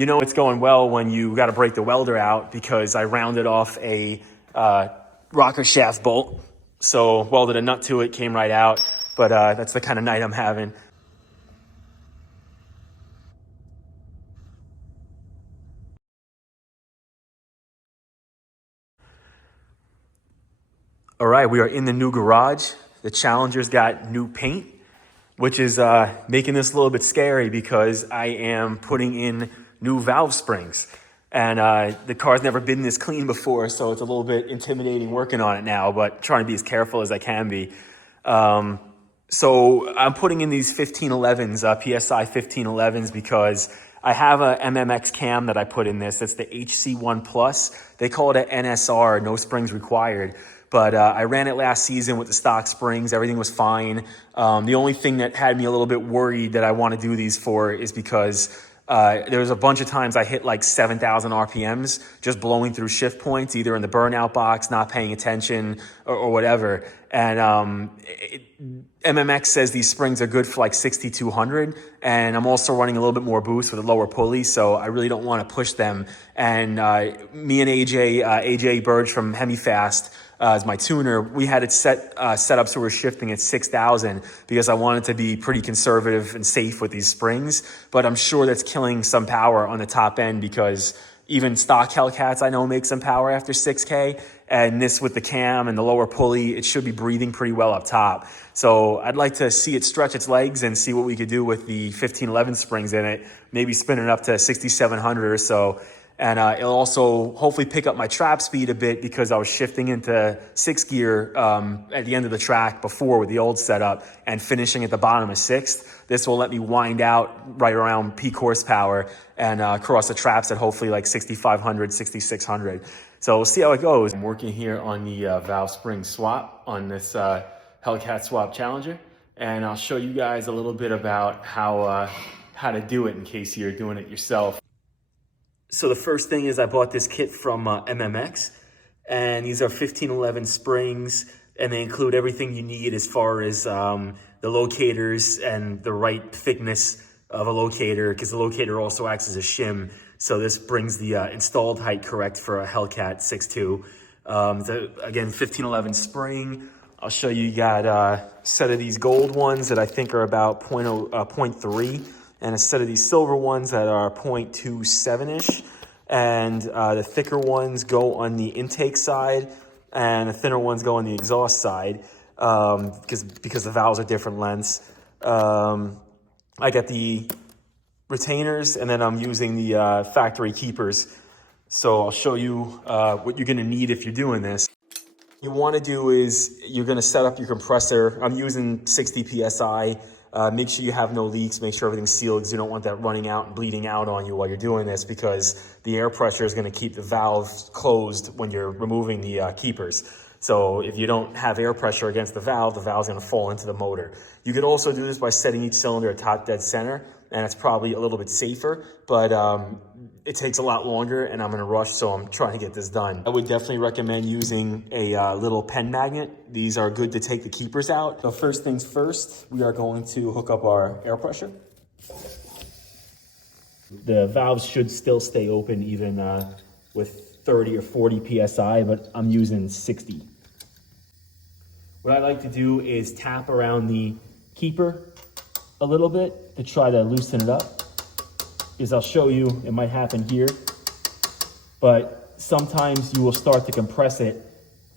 You know it's going well when you got to break the welder out, because I rounded off a rocker shaft bolt. So welded a nut to it, came right out. But that's the kind of night I'm having. All right, we are in the new garage. The Challenger's got new paint, which is making this a little bit scary because I am putting in new valve springs. And the car's never been this clean before, so it's a little bit intimidating working on it now, but trying to be as careful as I can be. So I'm putting in these 1511s, PSI 1511s, because I have a MMX cam that I put in this. It's the HC1 Plus. They call it an NSR, no springs required. But I ran it last season with the stock springs. Everything was fine. The only thing that had me a little bit worried that I want to do these for is because there was a bunch of times I hit like 7,000 RPMs just blowing through shift points, either in the burnout box, not paying attention, or whatever. And MMX says these springs are good for like 6,200, and I'm also running a little bit more boost with a lower pulley, so I really don't want to push them. And me and AJ Burge from Hemi as my tuner, we had it set up so we're shifting at 6,000 because I wanted to be pretty conservative and safe with these springs. But I'm sure that's killing some power on the top end, because even stock Hellcats I know make some power after 6K. And this with the cam and the lower pulley, it should be breathing pretty well up top. So I'd like to see it stretch its legs and see what we could do with the 1511 springs in it, maybe spin it up to 6,700 or so. And it'll also hopefully pick up my trap speed a bit, because I was shifting into 6th gear at the end of the track before with the old setup and finishing at the bottom of 6th. This will let me wind out right around peak horsepower and cross the traps at hopefully like 6,500, 6,600. So we'll see how it goes. I'm working here on the valve spring swap on this Hellcat Swap Challenger. And I'll show you guys a little bit about how to do it in case you're doing it yourself. So the first thing is I bought this kit from MMX, and these are 1511 springs, and they include everything you need as far as the locators and the right thickness of a locator, because the locator also acts as a shim. So this brings the installed height correct for a Hellcat 6.2. Again, 1511 spring. I'll show you, got a set of these gold ones that I think are about 0.3. And a set of these silver ones that are 0.27-ish. And the thicker ones go on the intake side, and the thinner ones go on the exhaust side, because the valves are different lengths. I got the retainers, and then I'm using the factory keepers. So I'll show you what you're gonna need if you're doing this. What you wanna do is you're gonna set up your compressor. I'm using 60 PSI. Make sure you have no leaks, make sure everything's sealed, because you don't want that running out and bleeding out on you while you're doing this, because the air pressure is going to keep the valve closed when you're removing the keepers. So if you don't have air pressure against the valve's going to fall into the motor. You could also do this by setting each cylinder at top dead center, and it's probably a little bit safer, but it takes a lot longer, and I'm in a rush, so I'm trying to get this done. I would definitely recommend using a little pen magnet. These are good to take the keepers out. So first things first, we are going to hook up our air pressure. The valves should still stay open even with 30 or 40 PSI, but I'm using 60. What I like to do is tap around the keeper a little bit to try to loosen it up. I'll show you, it might happen here, but sometimes you will start to compress it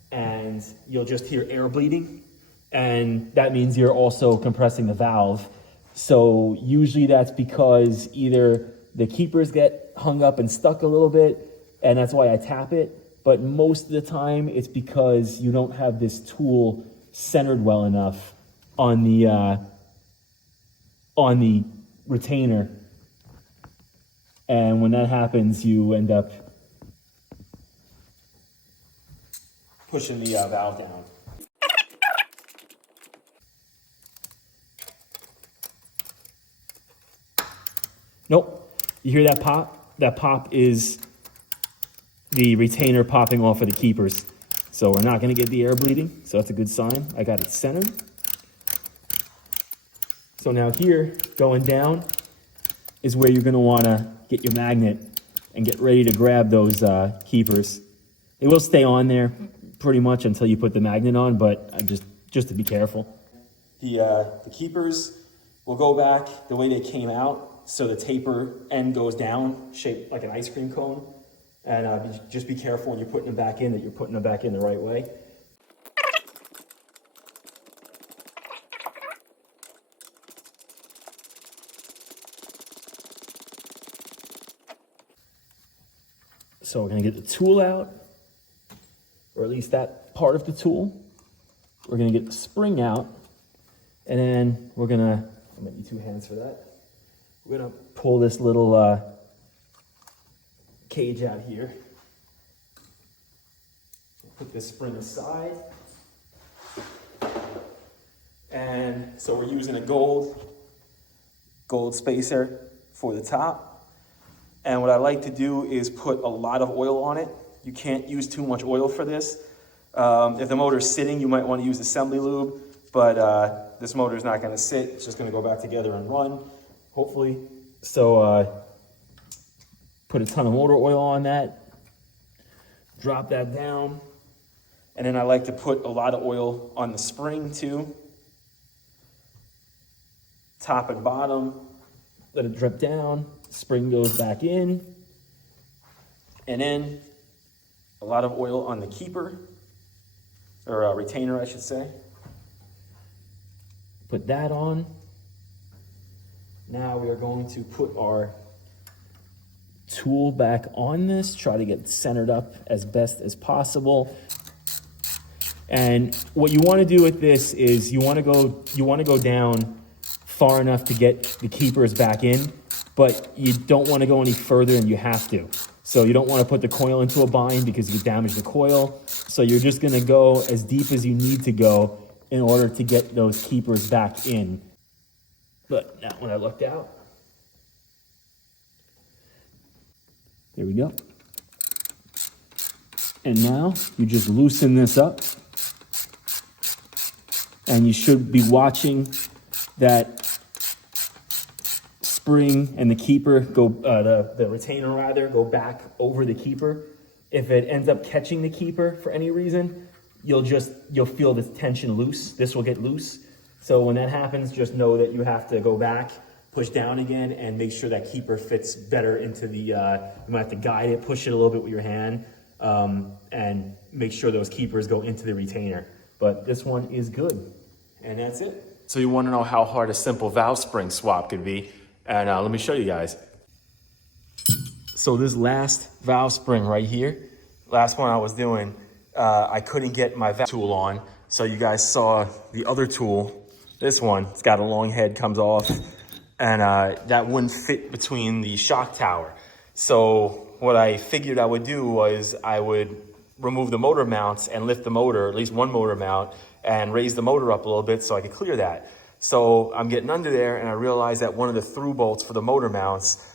and you'll just hear air bleeding, and that means you're also compressing the valve. So usually that's because either the keepers get hung up and stuck a little bit, and that's why I tap it, but most of the time it's because you don't have this tool centered well enough on the retainer. And when that happens, you end up pushing the valve down. Nope. You hear that pop? That pop is the retainer popping off of the keepers. So we're not going to get the air bleeding. So that's a good sign. I got it centered. So now here, going down, is where you're going to want to get your magnet and get ready to grab those keepers. They will stay on there pretty much until you put the magnet on, but just to be careful. The keepers will go back the way they came out, so the taper end goes down, shaped like an ice cream cone. And just be careful when you're putting them back in that you're putting them back in the right way. So we're gonna get the tool out, or at least that part of the tool. We're gonna get the spring out, and then we're gonna, I might need 2 hands for that. We're gonna pull this little cage out here. Put this spring aside. And so we're using a gold spacer for the top. And what I like to do is put a lot of oil on it. You can't use too much oil for this. If the motor's sitting, you might want to use assembly lube, but this motor is not going to sit. It's just going to go back together and run, hopefully. So put a ton of motor oil on that, drop that down, and then I like to put a lot of oil on the spring too. Top and bottom, let it drip down, spring goes back in, and then a lot of oil on the keeper, or retainer I should say. Put that on. Now we are going to put our tool back on this, try to get centered up as best as possible. And what you want to do with this is you want to go down far enough to get the keepers back in, but you don't want to go any further than you have to. So you don't want to put the coil into a bind because you damage the coil. So you're just going to go as deep as you need to go in order to get those keepers back in. But now when I looked out, there we go. And now you just loosen this up, and you should be watching that spring and the keeper go, the retainer rather, go back over the keeper. If it ends up catching the keeper for any reason, you'll feel this tension loose. This will get loose. So when that happens, just know that you have to go back, push down again, and make sure that keeper fits better into the, you might have to guide it, push it a little bit with your hand, and make sure those keepers go into the retainer. But this one is good, and that's it. So you want to know how hard a simple valve spring swap could be, and let me show you guys. So this last valve spring right here, last one I was doing, I couldn't get my valve tool on. So you guys saw the other tool, this one, it's got a long head, comes off, and that wouldn't fit between the shock tower. So what I figured I would do was I would remove the motor mounts and lift the motor, at least one motor mount, and raise the motor up a little bit so I could clear that. So I'm getting under there, and I realized that one of the through bolts for the motor mounts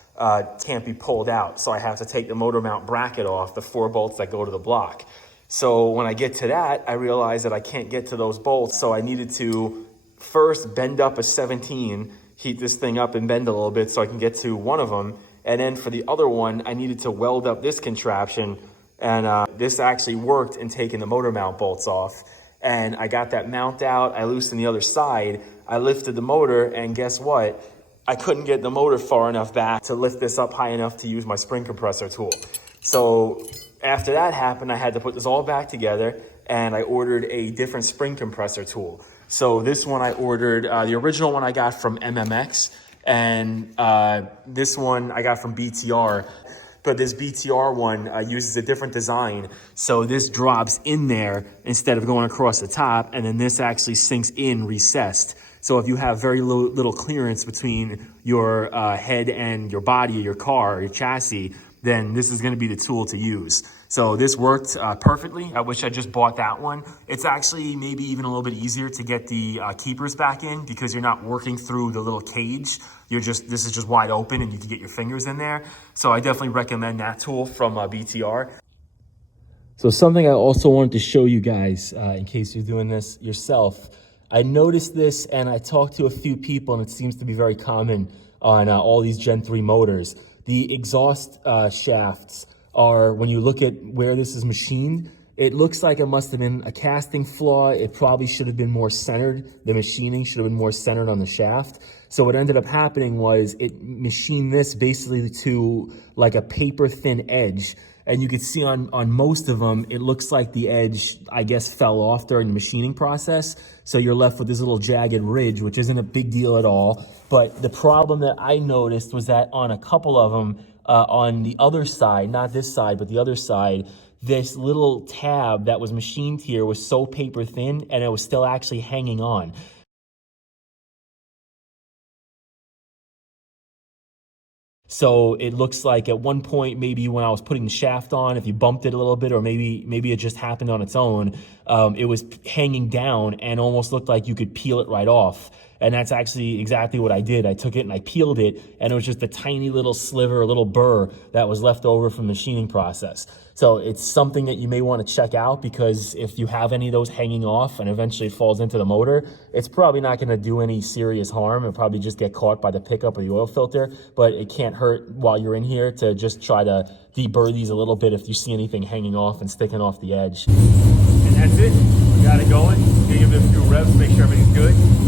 can't be pulled out. So I have to take the motor mount bracket off, the 4 bolts that go to the block. So when I get to that, I realized that I can't get to those bolts. So I needed to first bend up a 17, heat this thing up and bend a little bit so I can get to one of them. And then for the other one, I needed to weld up this contraption. And this actually worked in taking the motor mount bolts off. And I got that mount out, I loosened the other side, I lifted the motor, and guess what? I couldn't get the motor far enough back to lift this up high enough to use my spring compressor tool. So after that happened, I had to put this all back together, and I ordered a different spring compressor tool. So this one I ordered, the original one I got from MMX, and this one I got from BTR. But this BTR one uses a different design. So this drops in there instead of going across the top, and then this actually sinks in recessed. So if you have very little clearance between your head and your body, your car, your chassis, then this is gonna be the tool to use. So this worked perfectly. I wish I just bought that one. It's actually maybe even a little bit easier to get the keepers back in because you're not working through the little cage. This is just wide open and you can get your fingers in there. So I definitely recommend that tool from BTR. So something I also wanted to show you guys in case you're doing this yourself. I noticed this and I talked to a few people, and it seems to be very common on all these Gen 3 motors. The exhaust shafts are, when you look at where this is machined, it looks like it must have been a casting flaw. It probably should have been more centered. The machining should have been more centered on the shaft. So what ended up happening was it machined this basically to like a paper thin edge. And you can see on most of them, it looks like the edge, I guess, fell off during the machining process. So you're left with this little jagged ridge, which isn't a big deal at all. But the problem that I noticed was that on a couple of them, on the other side, not this side, but the other side, this little tab that was machined here was so paper thin and it was still actually hanging on. So it looks like at one point, maybe when I was putting the shaft on, if you bumped it a little bit, or maybe it just happened on its own, it was hanging down and almost looked like you could peel it right off. And that's actually exactly what I did. I took it and I peeled it, and it was just a tiny little sliver, a little burr that was left over from the machining process. So it's something that you may want to check out, because if you have any of those hanging off and eventually it falls into the motor, it's probably not going to do any serious harm. It'll probably just get caught by the pickup or the oil filter, but it can't hurt while you're in here to just try to deburr these a little bit if you see anything hanging off and sticking off the edge. And that's it. We got it going. Give it a few revs, make sure everything's good.